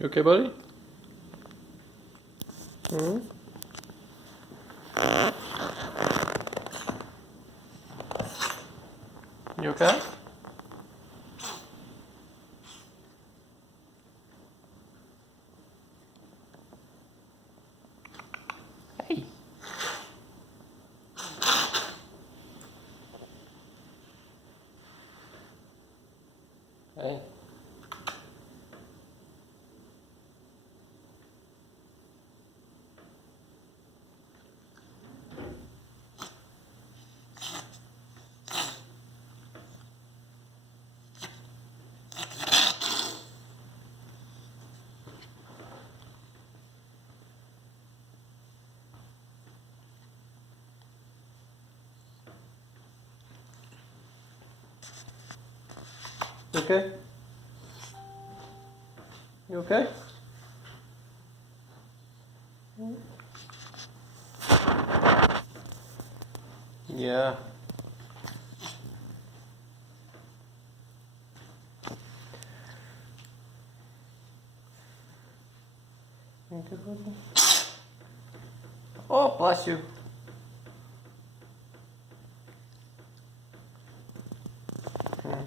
You okay, buddy? Hmm? You okay? Hey. Hey. You okay? You okay? Yeah. You okay, buddy? Oh, bless you. Hmm.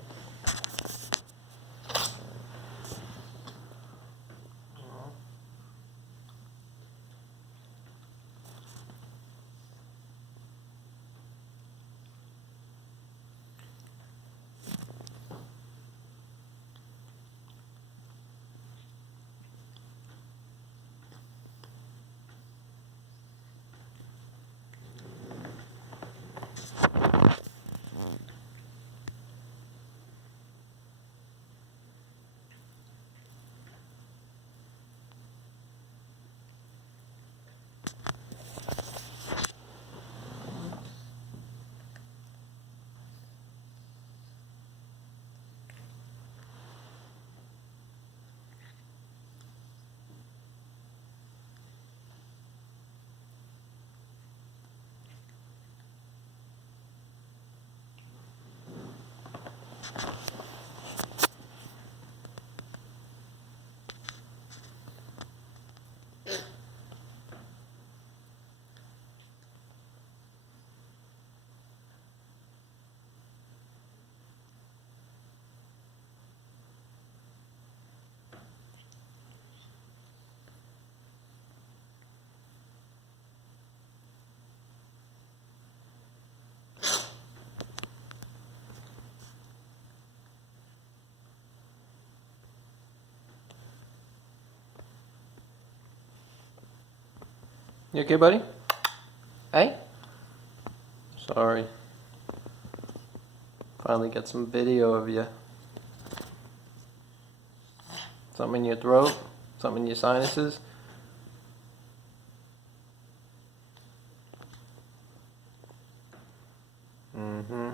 You okay, buddy? Hey? Sorry. Finally got some video of you. Something in your throat? Something in your sinuses? Mm-hmm.